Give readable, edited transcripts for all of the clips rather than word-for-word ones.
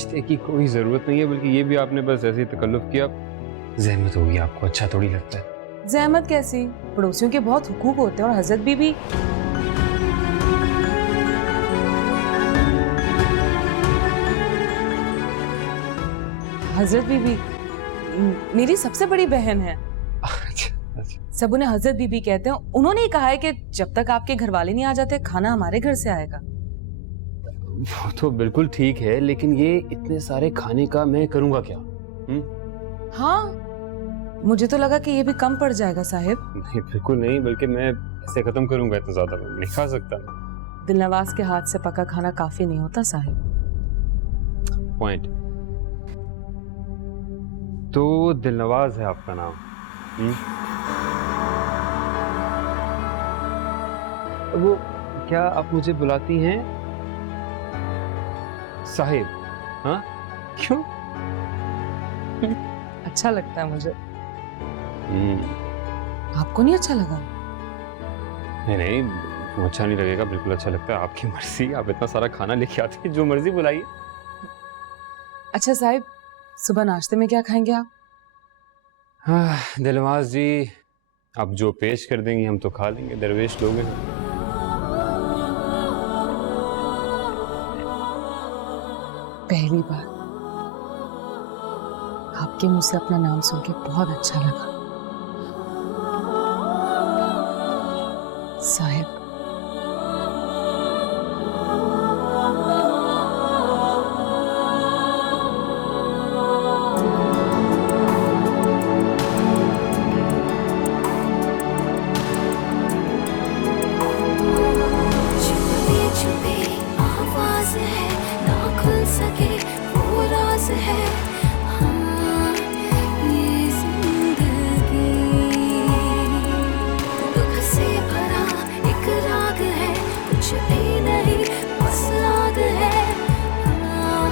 नाश्ते की कोई ज़रूरत नहीं है, बल्कि ये भी आपने बस ऐसे ही तकल्लुफ़ किया। ज़हमत होगी आपको, अच्छा थोड़ी लगता है। जहमत कैसी, पड़ोसियों के बहुत हुकूक होते हैं। और हजरत बीबी, हजरत बीबी मेरी सबसे बड़ी बहन है। अच्छा, सब उन्हें हजरत बीबी कहते हैं। उन्होंने ही कहा है कि जब तक आपके घर वाले नहीं आ जाते खाना हमारे घर से आएगा। वो तो बिल्कुल ठीक है, लेकिन ये इतने सारे खाने का मैं करूँगा क्या? हाँ, मुझे तो लगा कि ये भी कम पड़ जाएगा साहिब। नहीं, बिल्कुल नहीं, बल्कि मैं ऐसे ख़त्म करूँगा इतना ज़्यादा मैं नहीं खा सकता। दिलनवाज के हाथ से पका खाना काफी नहीं होता साहिब। पॉइंट। तो दिलनवाज है आपका नाम? वो क्या आप मुझे बुलाती हैं साहिब? हाँ, क्यों? अच्छा लगता है मुझे। हम्म, आपको नहीं अच्छा लगा? नहीं नहीं, क्यों अच्छा नहीं लगेगा, बिल्कुल अच्छा लगता है, आपकी मर्जी। आप इतना सारा खाना लेके आते हैं, जो मर्जी बुलाइए। अच्छा साहिब, सुबह नाश्ते में क्या खाएंगे आप? हाँ दिलनवाज जी, आप जो पेश कर देंगी हम तो खा लेंगे, दरवेश लोग हैं। पहली बार आपके मुंह से अपना नाम सुन के बहुत अच्छा लगा साहिब। छुपी छुपी आवाज है, ना खुल सके वो राज है। हाँ, ये जिंदगी दुख से भरा एक राग है, कुछ भी नहीं बस आग है। हाँ,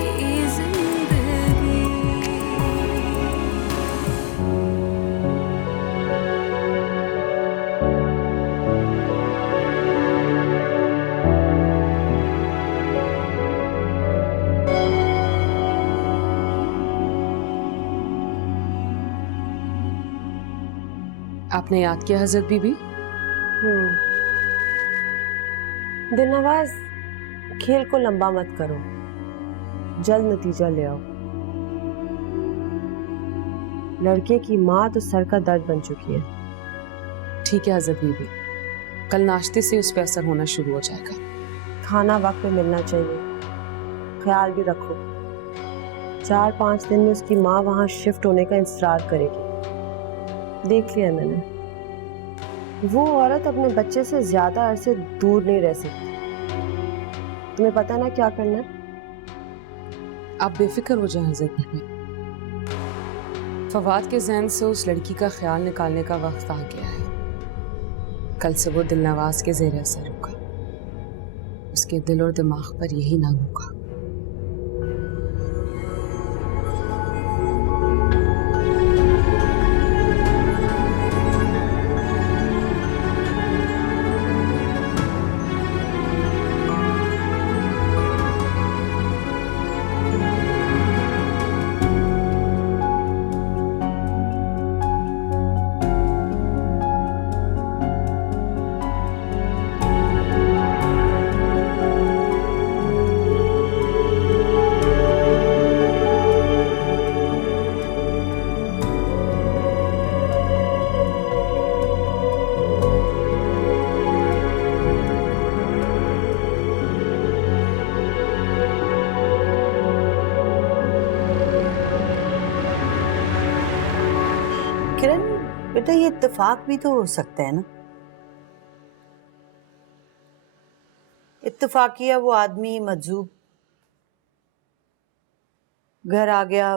ये जिंदगी। आपने याद किया हजरत बीबी? दिलनवाज, खेल को लंबा मत करो, जल्द नतीजा ले आओ। लड़के की माँ तो सर का दर्द बन चुकी है। ठीक है हजरत बीबी, कल नाश्ते से उस पर असर होना शुरू हो जाएगा। खाना वक्त पे मिलना चाहिए, ख्याल भी रखो। 4-5 दिन में उसकी माँ वहां शिफ्ट होने का इंतजार करेगी। देख लिया मैंने, वो औरत अपने बच्चे से ज्यादा अरसे दूर नहीं रह सकती। तुम्हें पता है ना क्या करना है? आप बेफिक्र हो जाएं हजरत बीबी। फवाद के जहन से उस लड़की का ख्याल निकालने का वक्त आ गया है। कल से वो दिलनवाज के ज़ेर असर होगा, उसके दिल और दिमाग पर यही नाम होगा। किरण बेटा, ये इत्तेफाक भी तो हो सकता है ना। इत्तेफाकिया वो आदमी मजजूब घर आ गया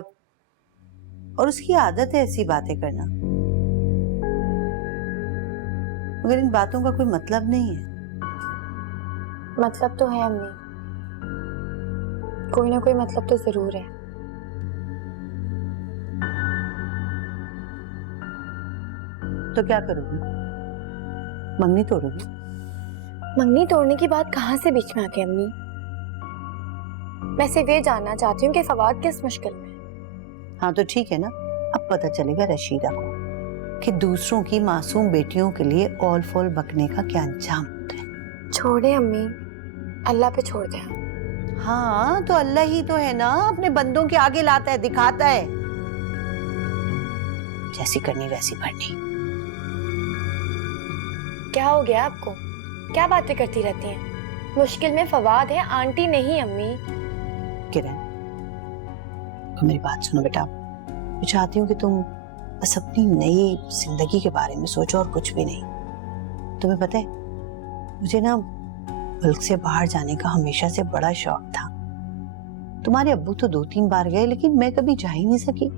और उसकी आदत है ऐसी बातें करना, मगर इन बातों का कोई मतलब नहीं है। मतलब तो है अम्मी, कोई ना कोई मतलब तो जरूर है। तो क्या करोगी? मंगनी तोड़ोगी? मंगनी तोड़ने की बात कहाँ से बीच में आ गई अम्मी? मैं सिर्फ ये जानना चाहती हूँ कि फवाद किस मुश्किल में है। हाँ तो ठीक है ना, अब पता चलेगा रशीदा को कि दूसरों की मासूम बेटियों के लिए ऑल फॉल बकने का क्या अंजाम होता है। छोड़े अम्मी, अल्लाह पे छोड़ दें। हाँ तो अल्लाह ही तो है ना, अपने बंदों के आगे लाता है, दिखाता है। जैसी करनी वैसी भरनी। क्या हो गया आपको? क्या बातें करती रहती हैं? मुश्किल में फवाद है, आंटी नहीं। अम्मी किरण, तो मेरी बात सुनो बेटा, मैं चाहती हूँ कि तुम बस अपनी नई जिंदगी के बारे में सोचो और कुछ भी नहीं। तुम्हें पता है, मुझे ना मुल्क से बाहर जाने का हमेशा से बड़ा शौक था। तुम्हारे अब्बू तो 2-3 बार गए, लेकिन मैं कभी जा ही नहीं सकी।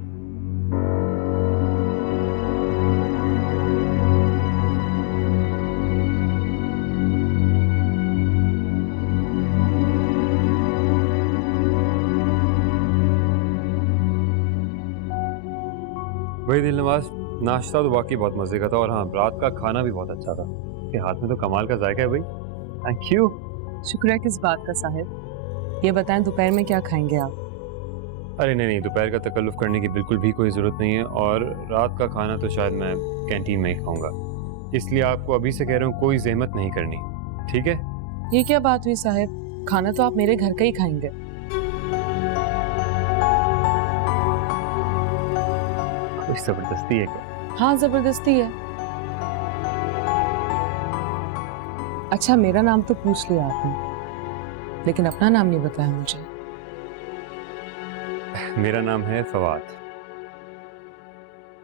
वही दिलनवाज, नाश्ता तो वाकई बहुत मजे का था, और हाँ रात का खाना भी बहुत अच्छा था। के हाथ में तो कमाल का जायका है भाई। Thank you. शुक्रिया किस बात का साहिब? ये बताएं दोपहर में क्या खाएंगे आप? अरे नहीं नहीं, दोपहर का तकल्लुफ करने की बिल्कुल भी कोई ज़रूरत नहीं है, और रात का खाना तो शायद मैं कैंटीन में ही खाऊंगा। इसलिए आपको अभी से कह रहा हूँ, कोई जहमत नहीं करनी, ठीक है? ये क्या बात हुई साहिब? खाना तो आप मेरे घर का ही खाएंगे। कोई ज़बरदस्ती है क्या? हाँ जबरदस्ती है। अच्छा मेरा नाम तो पूछ लिया आपने, लेकिन अपना नाम नहीं बताया मुझे। मेरा नाम है फवाद।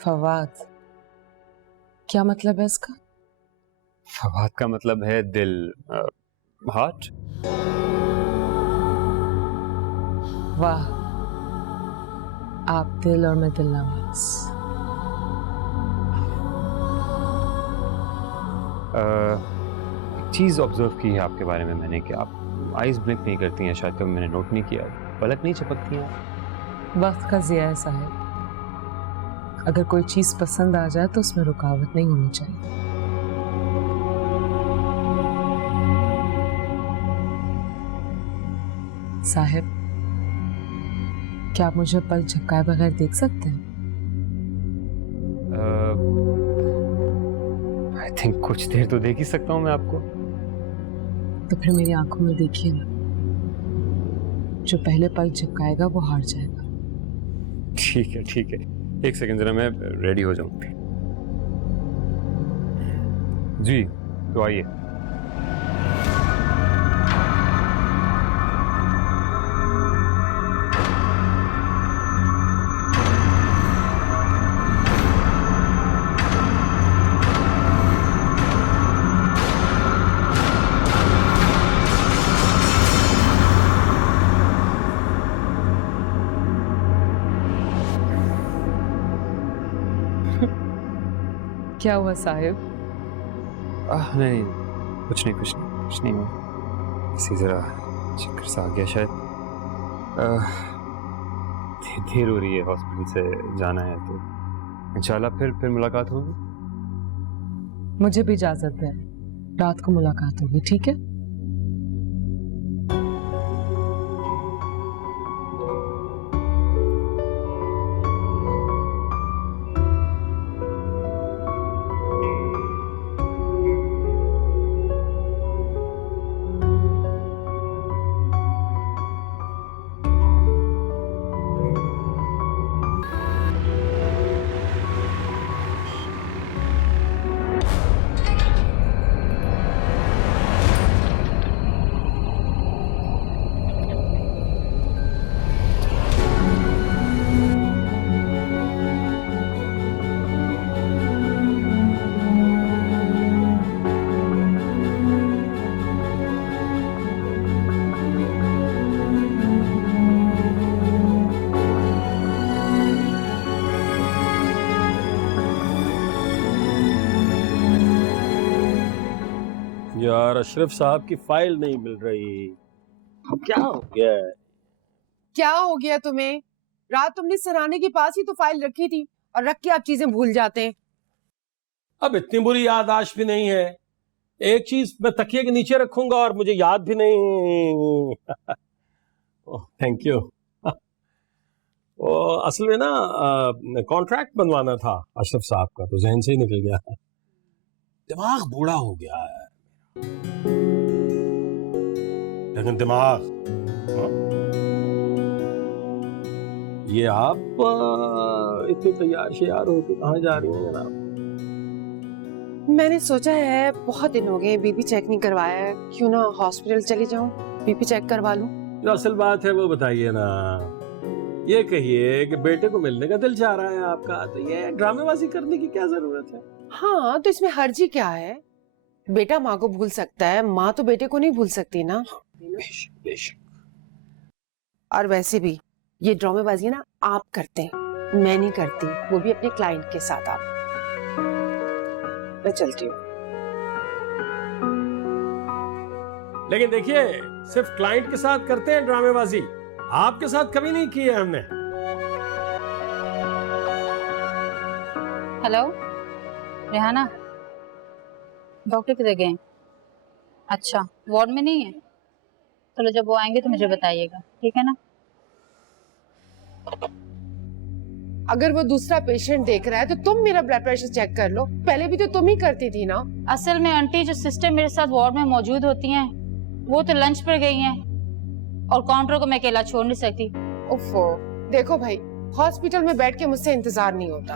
फवाद? क्या मतलब है इसका? फवाद का मतलब है दिल, हार्ट। वाह, आप दिल और मैं दिल नवाज। एक चीज़ ऑब्जर्व की है आपके बारे में मैंने, कि आप आइज ब्लिंक नहीं करती हैं, शायद कभी मैंने नोट नहीं किया। पलक नहीं झपकती हैं। वक्त का ज़िया है साहिब, अगर कोई चीज पसंद आ जाए तो उसमें रुकावट नहीं होनी चाहिए। साहिब, क्या आप मुझे पल झपकाए बगैर देख सकते हैं? आई थिंक कुछ देर तो देख ही सकता हूँ मैं आपको। तो फिर मेरी आंखों में देखिए ना, जो पहले पल झपकाएगा वो हार जाएगा। ठीक है ठीक है, एक सेकंड जरा मैं रेडी हो जाऊं। जी तो आइए। क्या हुआ साहिब? नहीं कुछ नहीं कुछ नहीं कुछ नहीं हुआ, इसी जरा चक्कर सा आ गया शायद। देर हो रही है, हॉस्पिटल से जाना है, तो इंशाल्लाह फिर मुलाकात होगी। मुझे भी इजाजत है, रात को मुलाकात होगी, ठीक है? यार अशरफ साहब की फाइल नहीं मिल रही, क्या हो गया है? क्या हो गया तुम्हें? रात तुमने सराहने के पास ही तो फाइल रखी थी, और रख के आप चीजें भूल जाते हैं। अब इतनी बुरी याददाश्त भी नहीं है। एक चीज मैं तकिए के नीचे रखूंगा और मुझे याद भी नहीं। Thank you. वो असल में ना कॉन्ट्रैक्ट बनवाना था अशरफ साहब का, तो जहन से ही निकल गया। दिमाग बूढ़ा हो गया है, लेकिन दिमाग हाँ? ये आप इतने तैयार श्यार होके कहाँ जा रही हैं जनाब? मैंने सोचा है बहुत दिन हो गए बीपी चेक नहीं करवाया है, क्यों ना हॉस्पिटल चली जाऊं, बीपी चेक करवा लूं। जो असल बात है वो बताइए ना। ये कहिए कि बेटे को मिलने का दिल चाह रहा है आपका, तो ये ड्रामेबाजी करने की क्या जरूरत है? हाँ तो इसमें हर्जी क्या है? बेटा माँ को भूल सकता है, माँ तो बेटे को नहीं भूल सकती ना। बेशक बेशक। और वैसे भी ये ड्रामेबाजी ना आप करते हैं, मैं नहीं करती, वो भी अपने क्लाइंट के साथ। आप मैं चलती हूँ। लेकिन देखिए, सिर्फ क्लाइंट के साथ करते हैं ड्रामेबाजी, आपके साथ कभी नहीं की है हमने। हेलो रेहाना, डॉक्टर किधर गए? अच्छा, वार्ड में नहीं है? चलो जब वो आएंगे तो मुझे बताइएगा, ठीक है ना? अगर वो दूसरा पेशेंट देख रहा है तो तुम मेरा ब्लड प्रेशर चेक कर लो, पहले भी तो तुम ही करती थी ना। असल में आंटी, जो सिस्टर मेरे साथ वार्ड में मौजूद होती हैं वो तो लंच पर गई हैं, और काउंटर को मैं अकेला छोड़ नहीं सकती। उफ़ो, देखो भाई, हॉस्पिटल में बैठ के मुझसे इंतजार नहीं होता।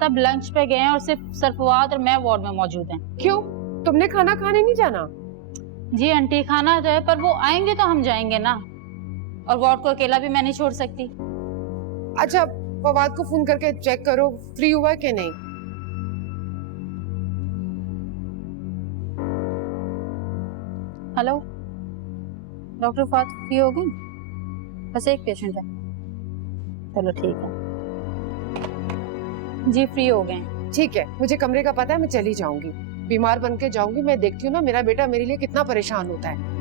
सब लंच पे गए हैं और सिर्फ सरफवाद और मैं वार्ड में मौजूद हैं। क्यों, तुमने खाना खाने नहीं जाना? जी आंटी, खाना तो है, पर वो आएंगे तो हम जाएंगे ना, और वार्ड को अकेला भी मैं नहीं छोड़ सकती। अच्छा, फवाद को फोन करके चेक करो फ्री हुआ है कि नहीं। हेलो डॉक्टर फवाद, फ्री हो गई? बस एक पेशेंट है। चलो ठीक है जी, फ्री हो गए। ठीक है, मुझे कमरे का पता है, मैं चली जाऊंगी, बीमार बन के जाऊंगी। मैं देखती हूँ ना मेरा बेटा मेरे लिए कितना परेशान होता है।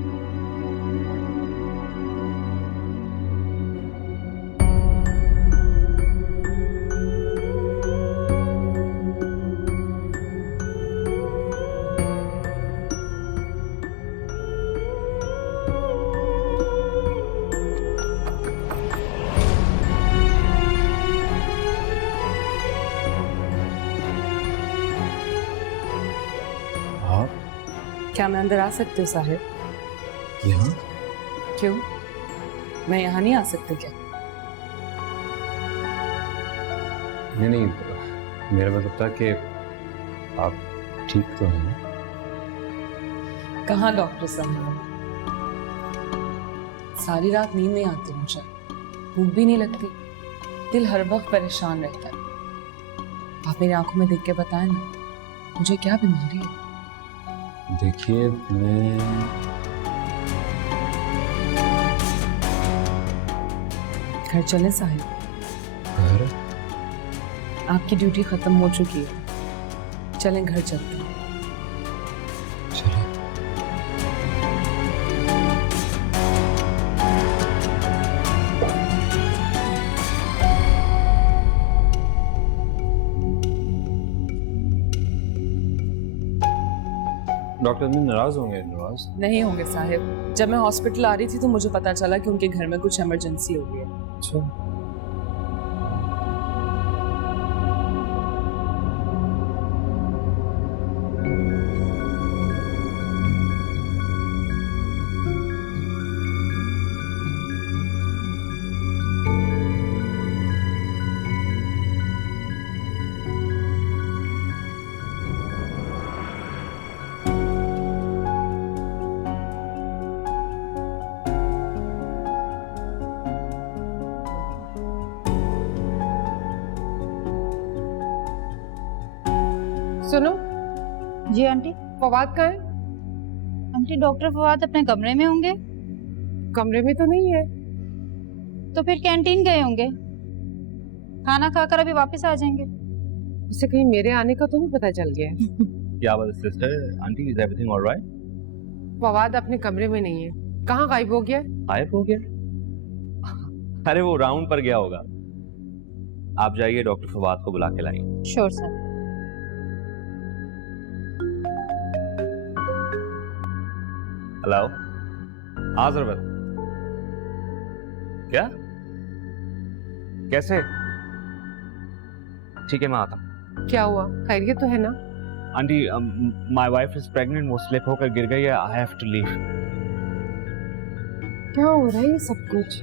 क्या मैं अंदर आ सकती हूँ साहिब? यहाँ? क्यों, मैं यहाँ नहीं आ सकती क्या? नहीं, मेरा मतलब था कि आप ठीक तो हैं ना? कहाँ डॉक्टर साहब, सारी रात नींद नहीं आती मुझे, भूख भी नहीं लगती, दिल हर वक्त परेशान रहता है। आप मेरी आंखों में देख के बताएं ना, मुझे क्या बीमारी है? देखिए, मैं घर चले साहिब? घर? आपकी ड्यूटी खत्म हो चुकी है, चलें घर चलते हैं। चलिए। डॉक्टर ने नाराज होंगे? नाराज नहीं होंगे साहिब, जब मैं हॉस्पिटल आ रही थी तो मुझे पता चला कि उनके घर में कुछ इमरजेंसी हो गई है। अच्छा, सुनो, जी आंटी। फवाद कहाँ है? आंटी, डॉक्टर फवाद अपने कमरे में होंगे। कमरे में तो नहीं है। तो फिर कैंटीन गए होंगे, खाना खाकर अभी वापस आ जाएंगे। उसे कहीं मेरे आने का तो नहीं पता चल गया? क्या बात है sister, aunty is everything alright? Fawad अपने कमरे में नहीं है, कहाँ गायब हो गया? गायब हो गया? अरे वो राउंड पर गया होगा। आप जाइए डॉक्टर फवाद को बुला के लाइए। Sure sir. हेलो, हाँ सरबत, क्या? कैसे? ठीक है, मैं आता हूँ। क्या हुआ, खैरियत तो है ना? Aunty, my wife is pregnant, वो स्लिप होकर गिर गई है, आई हैव टू लीव। क्या हो रहा है ये सब कुछ?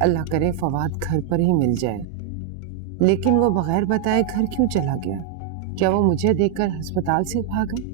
अल्लाह करे फवाद घर पर ही मिल जाए, लेकिन वो बगैर बताए घर क्यों चला गया? क्या वो मुझे देखकर अस्पताल से भागा?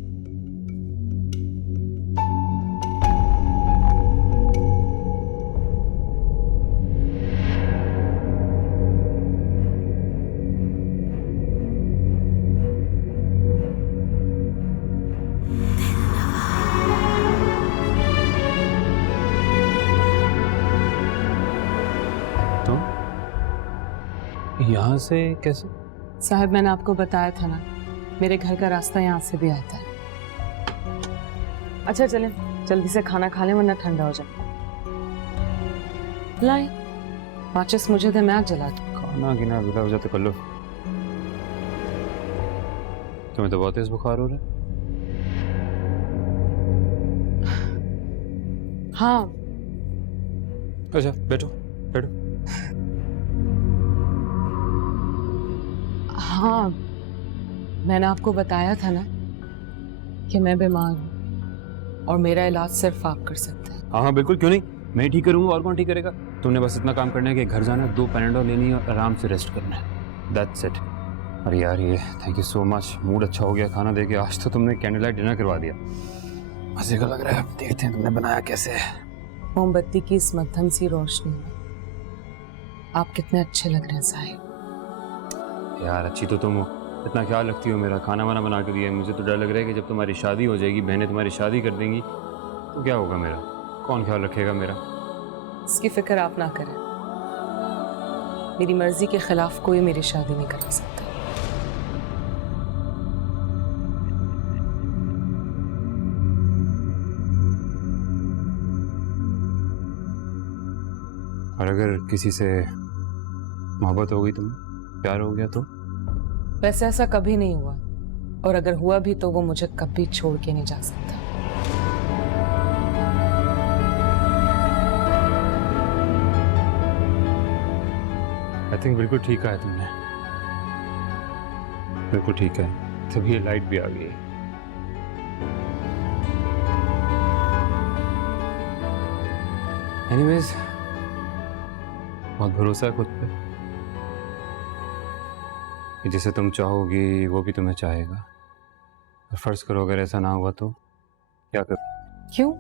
यहाँ से कैसे? साहब, मैंने आपको बताया था ना, मेरे घर का रास्ता यहाँ से भी आता है। अच्छा चलें, जल्दी से खाना खा लें वरना ठंडा हो जाए। लाए माचिस मुझे दे, मैं आग जला दूं। खाना गिना बिला हो जाते कल्लू। तुम्हें तो बहुत तेज बुखार हो रहा है। हाँ। अच्छा बैठो बैठो। हाँ, मैंने आपको बताया था ना कि मैं बीमार हूँ और मेरा इलाज सिर्फ आप कर सकते हैं। हाँ हाँ बिल्कुल, क्यों नहीं, मैं ठीक करूँगा, और कौन ठीक करेगा। तुमने बस इतना काम करना है कि घर जाना, 2 पैनाडोल लेनी है और आराम से रेस्ट करना है, दैट्स इट। अरे यार ये thank you so much, mood अच्छा हो गया खाना देके। आज तो तुमने कैंडल लाइट डिनर करवा दिया, मजे का लग रहा है। देखते हैं तुमने बनाया कैसे है। मोमबत्ती की इस मध्यम सी रोशनी में आप कितने अच्छे लग रहे हैं साहिब। यार अच्छी तो तुम हो, इतना ख्याल रखती हो मेरा, खाना वाना बना के दिया है। मुझे तो डर लग रहा है कि जब तुम्हारी शादी हो जाएगी, बहनें तुम्हारी शादी कर देंगी तो क्या होगा मेरा, कौन ख्याल रखेगा मेरा। इसकी फिक्र आप ना करें, मेरी मर्जी के खिलाफ कोई मेरी शादी नहीं करा सकता। और अगर किसी से मोहब्बत हो गई, तुम्हें प्यार हो गया तो? वैसे ऐसा कभी नहीं हुआ, और अगर हुआ भी तो वो मुझे कभी छोड़ के नहीं जा सकता। आई थिंक बिल्कुल ठीक कहा है तुमने, बिल्कुल ठीक है। तभी ये लाइट भी आ गई। एनीवेज, बहुत भरोसा है खुद पे कि जिसे तुम चाहोगी वो भी तुम्हें चाहेगा। और फर्ज करो अगर ऐसा ना हुआ तो क्या कर? क्यों?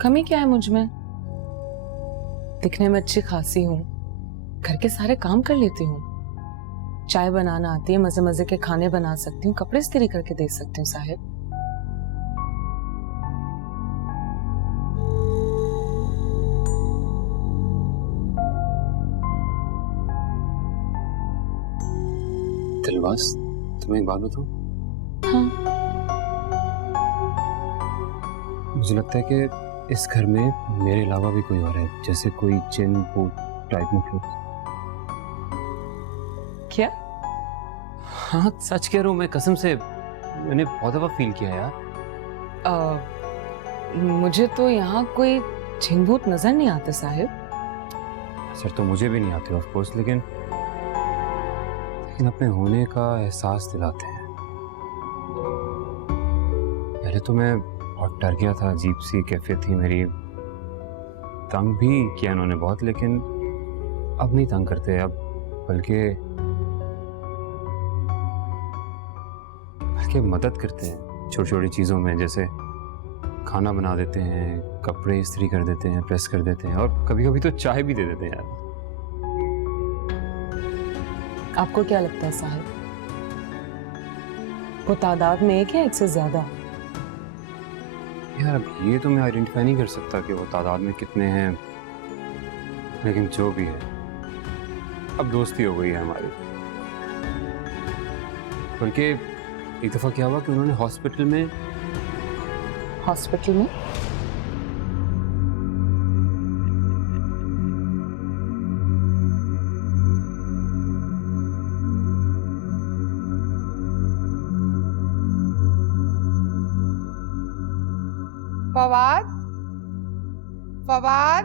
कमी क्या है मुझ में? दिखने में अच्छी खासी हूँ, घर के सारे काम कर लेती हूँ, चाय बनाना आती है, मजे मजे के खाने बना सकती हूँ, कपड़े इस्त्री करके दे सकती हूँ साहिब। दिलवास, तुम्हें एक बात बताऊं? हाँ। मुझे लगता है कि इस घर में मेरे अलावा भी कोई और है, जैसे कोई जिन भूत टाइप मखलूक। क्या? हाँ सच कह रहा हूँ मैं, कसम से, मैंने बहुत दफा फील किया यार। मुझे तो यहाँ कोई जिन भूत नजर नहीं आते साहिब। सर तो मुझे भी नहीं आते ऑफ कोर्स, लेकिन अपने होने का एहसास दिलाते हैं। पहले तो मैं बहुत डर गया था, अजीब सी कैफियत थी मेरी, तंग भी किया इन्होंने बहुत, लेकिन अब नहीं तंग करते, अब बल्कि मदद करते हैं छोटी छोटी चीज़ों में, जैसे खाना बना देते हैं, कपड़े इस्त्री कर देते हैं, प्रेस कर देते हैं, और कभी कभी तो चाय भी दे देते हैं यार। आपको क्या लगता है साहिब, वो तादाद में एक है एक से ज्यादा? यार अब ये तो मैं आइडेंटिफाई नहीं कर सकता कि वो तादाद में कितने हैं, लेकिन जो भी है अब दोस्ती हो गई है हमारी। बल्कि एक दफ़ा क्या हुआ कि उन्होंने हॉस्पिटल में फवाद, फवाद,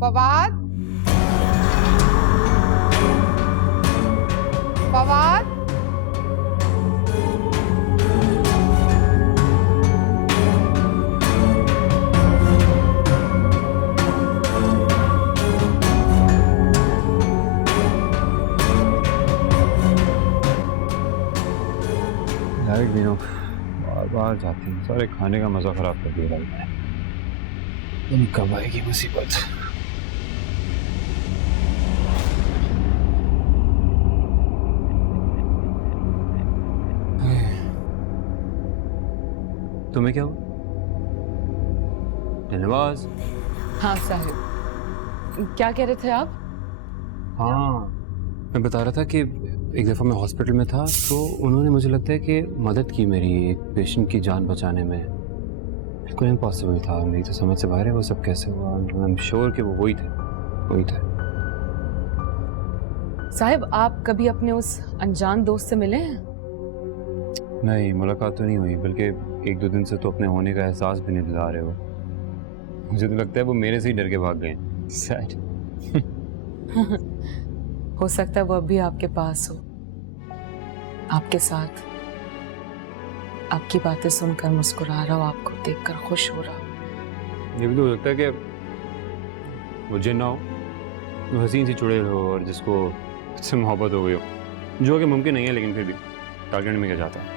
फवाद, फवाद, लाइट भी नो बार बार जाती है, सारे खाने का मज़ा ख़राब कर दिया लाइट ने। तुम कब आएगी मुसीबत। तुम्हें क्या हुआ दिलवाज? हाँ साहिब, क्या कह रहे थे आप? हाँ, मैं बता रहा था कि एक दफ़ा मैं हॉस्पिटल में था, तो उन्होंने मुझे लगता है कि मदद की मेरी एक पेशेंट की जान बचाने में। बिल्कुल इम्पॉसिबल था, मेरी तो समझ से बाहर है वो सब कैसे हुआ। आई एम श्योर कि वो वही थे। साहिब, आप कभी अपने उस अनजान दोस्त से मिले हैं? नहीं, मुलाकात तो नहीं हुई, बल्कि एक दो दिन से तो अपने होने का एहसास भी नहीं दिला रहे हो। मुझे तो लगता है वो मेरे से ही डर के भाग गए। सैड। हो सकता है वो अभी आपके पास हो, आपके साथ, आपकी बातें सुनकर मुस्कुरा रहा हो, आपको देखकर खुश हो रहा हो। ये भी तो हो सकता है कि वो जिन ना हो, वो हसीन सी चुड़ैल हो और जिसको उससे मोहब्बत हो गई हो, जो कि मुमकिन नहीं है, लेकिन फिर भी टारगेट में क्या जाता है।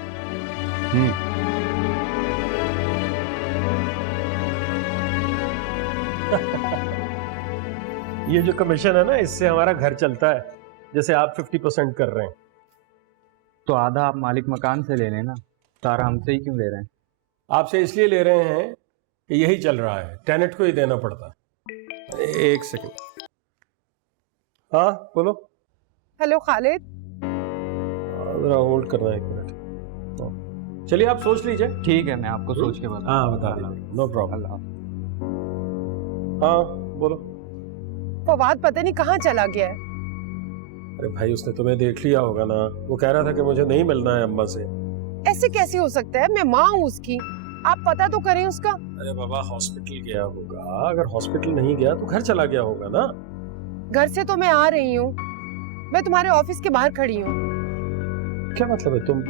ये जो कमीशन है ना, इससे हमारा घर चलता है। जैसे आप 50% कर रहे हैं, तो आधा आप मालिक मकान से ले लेना, सारा हमसे ही क्यों ले रहे हैं? आपसे इसलिए ले रहे हैं कि यही चल रहा है, टेनेंट को ही देना पड़ता है। एक सेकंड। हाँ बोलो। हेलो खालिद। जरा होल्ड करना है, एक मिनट। चलिए आप सोच लीजिए। ठीक है, मैं आपको सोच के बता। हाँ बता दीजिए, नो प्रॉब्लम। हाँ बोलो। फवाद पता नहीं कहाँ चला गया है। अरे भाई, उसने तुम्हें देख लिया होगा ना, वो कह रहा था कि मुझे नहीं मिलना है अम्मा से। ऐसे कैसे हो सकता है? मैं माँ हूँ उसकी, आप पता तो करें उसका। अरे बाबा, हॉस्पिटल गया होगा, अगर हॉस्पिटल नहीं गया तो घर चला गया होगा ना। घर से तो मैं आ रही हूँ, मैं तुम्हारे ऑफिस के बाहर खड़ी हूँ। क्या मतलब है, तुम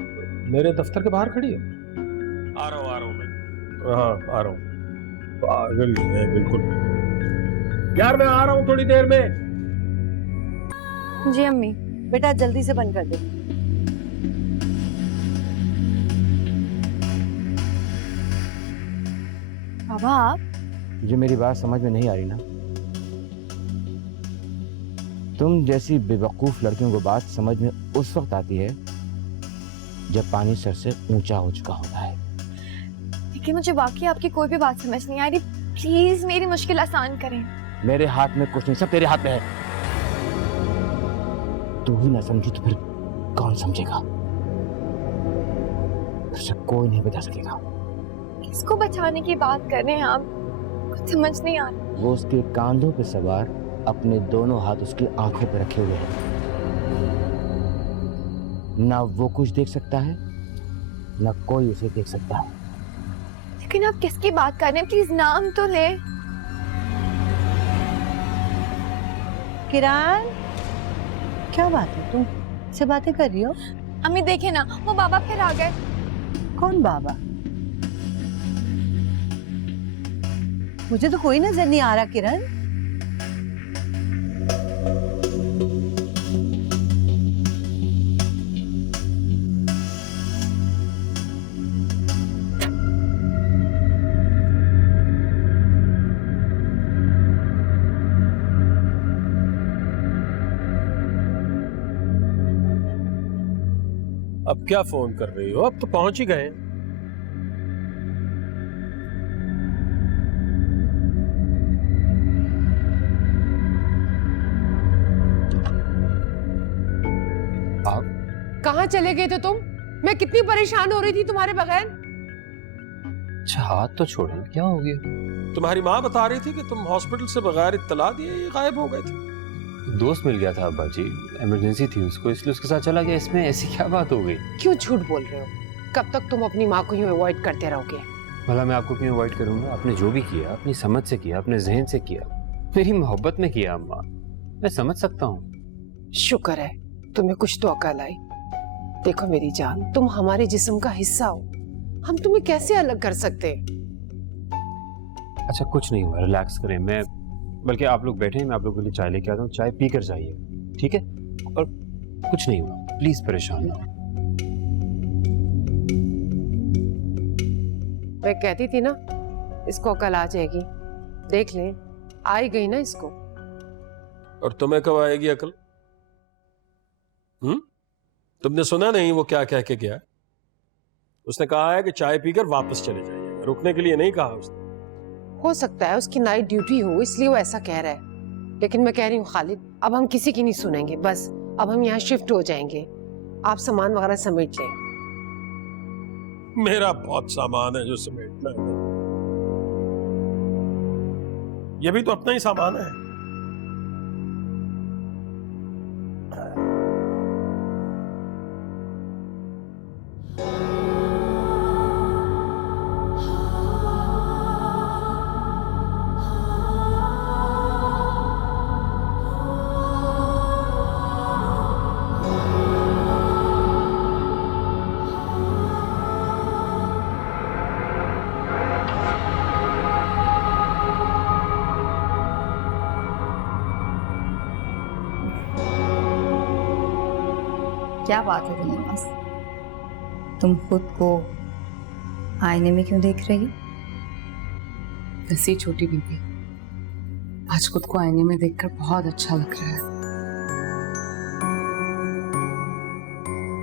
मेरे दफ्तर के बाहर खड़ी हो? आ रहा हूँ मैं। हाँ आ रहा हूँ। पागल है बिल्कुल यार, मैं आ रहा हूँ थोड़ी देर में। जी अम्मी। बेटा जल्दी से बंद कर दे। बाबा आप? मुझे मेरी बात समझ में नहीं आ रही ना। तुम जैसी बेवकूफ लड़कियों को बात समझ में उस वक्त आती है जब पानी सर से ऊंचा हो चुका होता है। लेकिन मुझे वाकई आपकी कोई भी बात समझ नहीं आ रही, प्लीज मेरी मुश्किल आसान करें। मेरे हाथ में कुछ नहीं, सब तेरे हाथ में है। तू ही ना समझी तो फिर कौन समझेगा? कोई नहीं बता सकेगा। किसको बचाने की बात कर रहे हैं आप? कुछ समझ नहीं आ रहा। वो उसके कांधों पे सवार अपने दोनों हाथ उसकी आंखों पे रखे हुए हैं। ना वो कुछ देख सकता है, ना कोई उसे देख सकता है। लेकिन आप किसकी बात कर रहे हैं? प्लीज नाम तो ले। किरण, क्या बात है, तुम से बातें कर रही हो? अम्मी देखे ना, वो बाबा फिर आ गए। कौन बाबा? मुझे तो कोई नजर नहीं आ रहा किरण। अब क्या फोन कर रही हो? अब तो पहुंच ही गए। कहाँ चले गए थे तुम? मैं कितनी परेशान हो रही थी तुम्हारे बगैर। अच्छा हाथ तो छोड़े, क्या हो गया? तुम्हारी माँ बता रही थी कि तुम हॉस्पिटल से बगैर इत्तला दिए ही गायब हो गए थे। दोस्त मिल गया था अब्बा जी, इमरजेंसी थी उसको, इसलिए उसके साथ चला गया। इसमें ऐसी क्या बात हो गई? क्यों झूठ बोल रहे हो? कब तक तुम अपनी माँ को यूं अवॉइड करते रहोगे? भला मैं आपको क्यों अवॉइड करूंगा? आपने जो भी किया अपनी समझ से किया, अपने जहन से किया, मेरी मोहब्बत में किया अम्मा, मैं समझ सकता हूँ। शुक्र है तुम्हें कुछ तो अकल आई। देखो मेरी जान, तुम हमारे जिस्म का हिस्सा हो, हम तुम्हें कैसे अलग कर सकते? अच्छा कुछ नहीं हुआ, रिलैक्स करें। मैं बल्कि आप लोग बैठे हैं, मैं आप लोगों के लिए चाय लेके आता हूँ, चाय पी कर जाइए, ठीक है? और कुछ नहीं हुआ, प्लीज परेशान ना हो। मैं कहती थी ना इसको अकल आ जाएगी, देख ले आ ही गई ना इसको। और तुम्हें कब आएगी अकल? तुमने सुना नहीं वो क्या कह के गया? उसने कहा है कि चाय पीकर वापस चले जाइए, रुकने के लिए नहीं कहा उसने। हो सकता है उसकी नाइट ड्यूटी हो इसलिए वो ऐसा कह रहा है, लेकिन मैं कह रही हूँ खालिद, अब हम किसी की नहीं सुनेंगे, बस अब हम यहाँ शिफ्ट हो जाएंगे। आप सामान वगैरह समेट लें। मेरा बहुत सामान है जो समेटना है, ये भी तो अपना ही सामान है। क्या बात है तुम्हारे पास? तुम खुद को आईने में क्यों देख रही हो? ऐसी छोटी बीबी, आज खुद को आईने में देखकर बहुत अच्छा लग रहा है।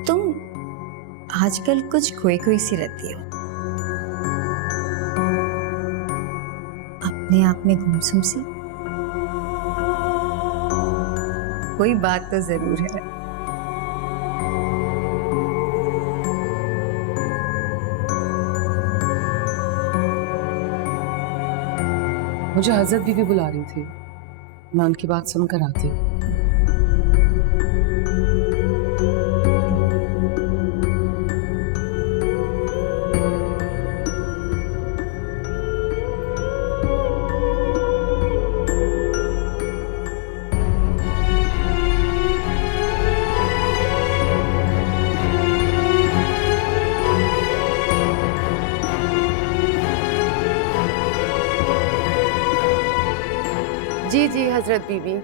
तुम आजकल कुछ खोई खोई सी रहती हो, अपने आप में गुमसुम सी। कोई बात तो जरूर है। मुझे हजरत बीबी बुला रही थी, मैं उनकी बात सुनकर आती हूँ। जी जी हजरत बीबी,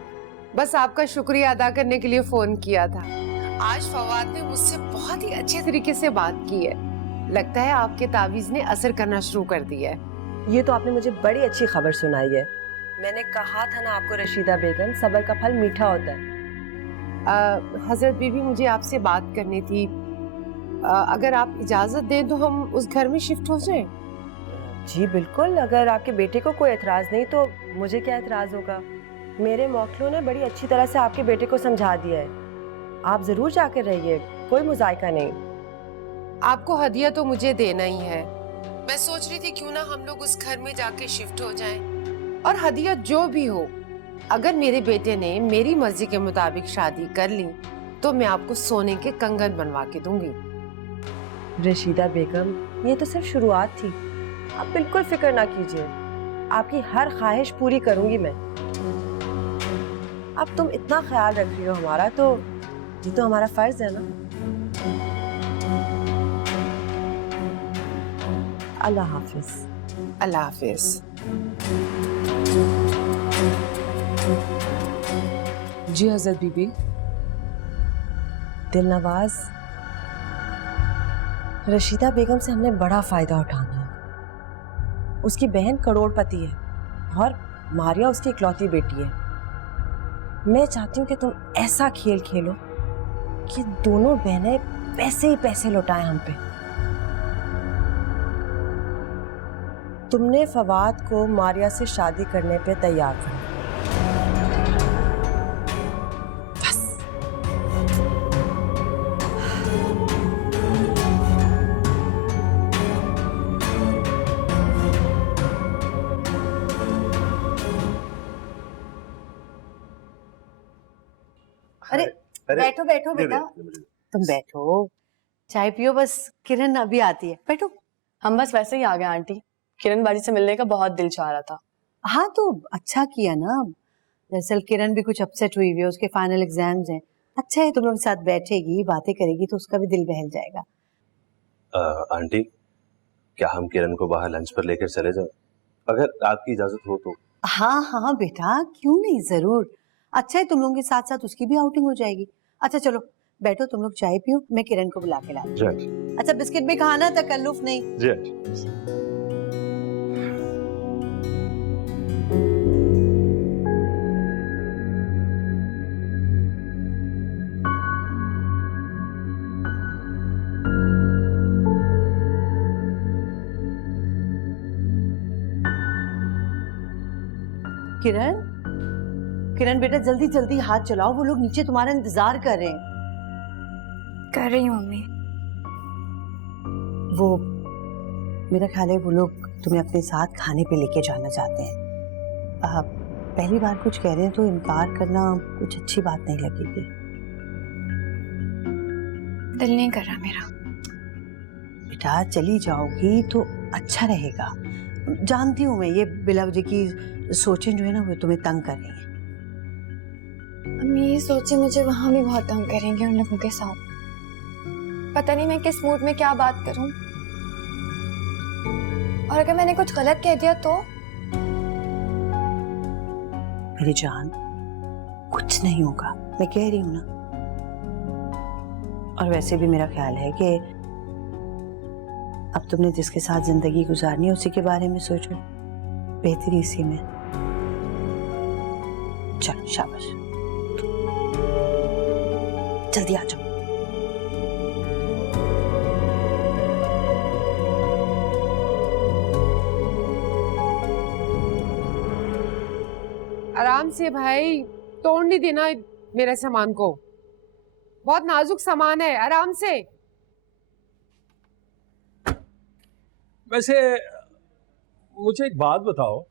बस आपका शुक्रिया अदा करने के लिए फोन किया था। आज फवाद ने मुझसे बहुत ही अच्छे तरीके से बात की है, लगता है आपके तावीज ने असर करना शुरू कर दिया है। ये तो आपने मुझे बड़ी अच्छी खबर सुनाई है। मैंने कहा था ना आपको रशीदा बेगम, सब्र का फल मीठा होता है। हजरत बीबी मुझे आपसे बात करनी थी, अगर आप इजाजत दें तो हम उस घर में शिफ्ट हो जाएं। जी बिल्कुल, अगर आपके बेटे को कोई एतराज नहीं तो मुझे क्या एतराज होगा। मेरे मौखलों ने बड़ी अच्छी तरह से आपके बेटे को समझा दिया है, आप जरूर जाकर रहिए, कोई मुजायका नहीं। आपको हदिया तो मुझे देना ही है, मैं सोच रही थी क्यों ना हम लोग उस घर में जाके शिफ्ट हो जाएं, और हदिया जो भी हो, अगर मेरे बेटे ने मेरी मर्जी के मुताबिक शादी कर ली तो मैं आपको सोने के कंगन बनवा के दूंगी। रशीदा बेगम, ये तो सिर्फ शुरुआत थी, आप बिल्कुल फिक्र ना कीजिए, आपकी हर ख्वाहिश पूरी करूंगी मैं। अब तुम इतना ख्याल रख रही हो हमारा, तो ये तो हमारा फर्ज है ना। अल्लाह हाफिज। अल्लाह हाफिज। जी हजरत बीबी। दिलनवाज, रशीदा बेगम से हमने बड़ा फायदा उठाना है। उसकी बहन करोड़पति है और मारिया उसकी इकलौती बेटी है। मैं चाहती हूँ कि तुम ऐसा खेल खेलो कि दोनों बहनें पैसे ही पैसे लौटाएं हम पे। तुमने फवाद को मारिया से शादी करने पे तैयार करना। अरे बैठो बैठो बेटा, तुम बैठो, चाय पियो। बस किरण अभी आती है, बैठो। हम बस वैसे ही आ गए आंटी, किरण बाजी से मिलने का बहुत दिल चाह रहा था। हाँ तो अच्छा किया ना। दरअसल किरण भी कुछ अपसेट हुई हुई है, उसके फाइनल एग्जाम्स हैं। अच्छा है तुम लोग के साथ बैठेगी, बातें करेगी तो उसका भी दिल बहल जाएगा। आंटी, क्या हम किरण को बाहर लंच पर लेकर चले जाए, अगर आपकी इजाजत हो तो? हाँ हाँ बेटा, क्यों नहीं, जरूर। अच्छा है तुम लोगों के साथ साथ उसकी भी आउटिंग हो जाएगी। अच्छा चलो बैठो, तुम लोग चाय पियो, मैं किरण को बुला के लाती हूँ। अच्छा बिस्किट भी खाना, तकल्लुफ नहीं। जी आंटी। किरण, किरण बेटा जल्दी जल्दी हाथ चलाओ, वो लोग नीचे तुम्हारा इंतजार कर रहे हैं। कर रही हूँ मम्मी। वो मेरा ख्याल है वो लोग तुम्हें अपने साथ खाने पे लेके जाना चाहते हैं। पहली बार कुछ कह रहे हैं तो इनकार करना कुछ अच्छी बात नहीं लगेगी। दिल नहीं कर रहा मेरा। बेटा चली जाओगी तो अच्छा रहेगा। जानती हूँ मैं, ये बिला वजह की सोचें जो है ना वो तुम्हें तंग कर रही हैं। मम्मी ये सोचे मुझे वहां भी बहुत तंग करेंगे उन लोगों के साथ। पता नहीं मैं किस मूड में क्या बात करूं, और अगर मैंने कुछ गलत कह दिया तो? मेरी जान कुछ नहीं होगा, मैं कह रही हूँ ना। और वैसे भी मेरा ख्याल है कि अब तुमने जिसके साथ जिंदगी गुजारनी है उसी के बारे में सोचो, बेहतरी इसी में। चल शाबाश, जल्दी आ जाओ। आराम से भाई, तोड़ नहीं देना मेरे सामान को, बहुत नाजुक सामान है, आराम से। वैसे मुझे एक बात बताओ,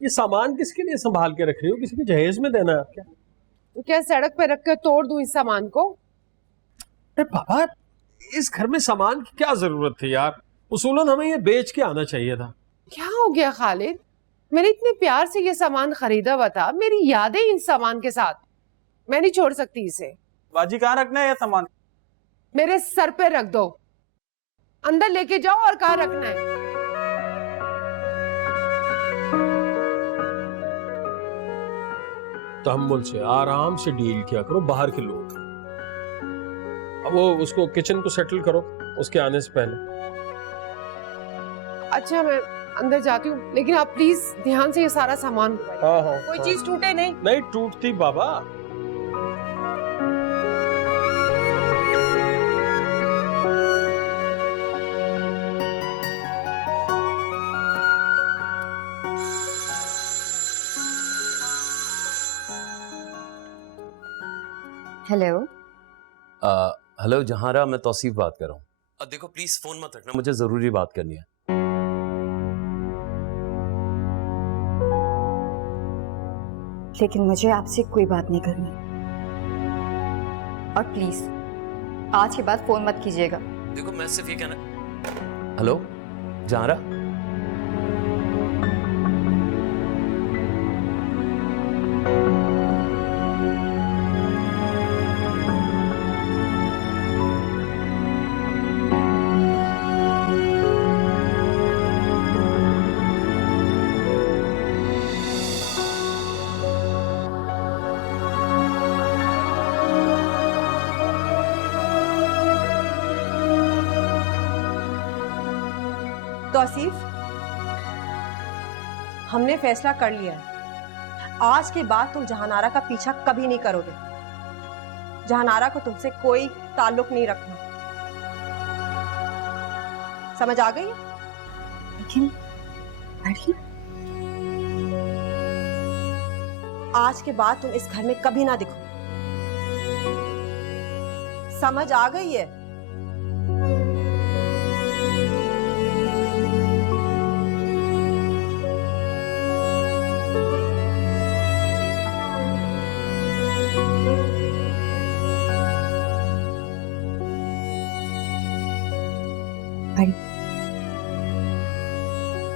ये सामान किसके लिए संभाल के रख रही हो? किसी के जहेज में देना है क्या? तो क्या सड़क पे रख कर तोड़ दूं इस सामान को? अरे बाबा, इस घर में सामान की क्या जरूरत थी यार? उसूलन हमें ये बेच के आना चाहिए था। क्या हो गया खालिद? मैंने इतने प्यार से ये सामान खरीदा हुआ था, मेरी यादें इन सामान के साथ, मैं नहीं छोड़ सकती इसे। बाजी कहाँ रखना है ये सामान? मेरे सर पे रख दो, अंदर लेके जाओ, और कहाँ रखना है? तहम्मुल से आराम से डील किया करो, बाहर के लोग। अब वो उसको किचन को सेटल करो उसके आने से पहले। अच्छा मैं अंदर जाती हूँ, लेकिन आप प्लीज ध्यान से ये सारा सामान उठाइए। हाँ हाँ, कोई चीज टूटे नहीं। नहीं टूटती बाबा। हेलो। हेलो जहांरा, मैं तौसीफ बात कर रहा हूँ। देखो प्लीज फोन मत रखना, मुझे जरूरी बात करनी है। लेकिन मुझे आपसे कोई बात नहीं करनी, और प्लीज आज के बाद फोन मत कीजिएगा। देखो मैं सिर्फ ये कहना। हेलो जहांरा, तौसीफ, हमने फैसला कर लिया है, आज के बाद तुम जहानारा का पीछा कभी नहीं करोगे। जहानारा को तुमसे कोई ताल्लुक नहीं रखना, समझ आ गई? लेकिन अरे आज के बाद तुम इस घर में कभी ना दिखो, समझ आ गई है?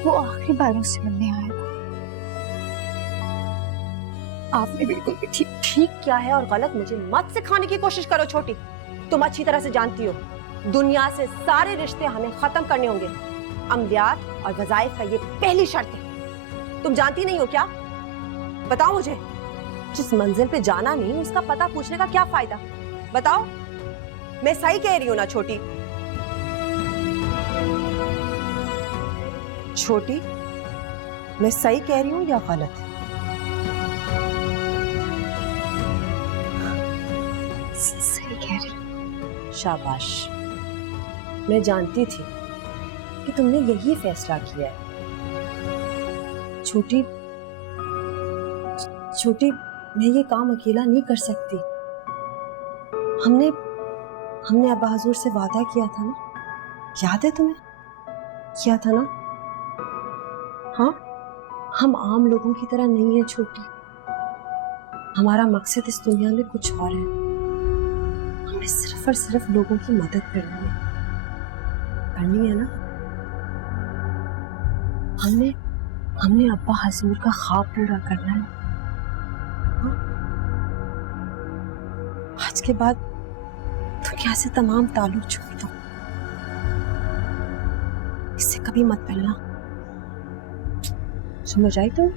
वो आखिरी बार मुझसे मिलने आया था। आपने बिल्कुल भी ठीक क्या है और गलत मुझे मत सिखाने की कोशिश करो छोटी। तुम अच्छी तरह से जानती हो, दुनिया से सारे रिश्ते हमें खत्म करने होंगे। अमलियात और वज़ाइफ का ये पहली शर्त है। तुम जानती नहीं हो क्या? बताओ मुझे, जिस मंजिल पे जाना नहीं उसका पता पूछने का क्या फायदा? बताओ, मैं सही कह रही हूं ना छोटी? छोटी, मैं सही कह रही हूं या गलत? सही कह रही हूं। शाबाश, मैं जानती थी कि तुमने यही फैसला किया है। छोटी छोटी, मैं ये काम अकेला नहीं कर सकती। हमने अब्बा हजूर से वादा किया था ना, याद है तुम्हें? किया था ना? हाँ, हम आम लोगों की तरह नहीं है छोटी। हमारा मकसद इस दुनिया में कुछ और है। हमें सिर्फ और सिर्फ लोगों की मदद करनी है ना? हमने अब्बा हजूर का ख्वाब पूरा करना है। हाँ? आज के बाद दुनिया से तमाम ताल्लुक छोड़ दो, इससे कभी मत मिलना। समझ आई तुम?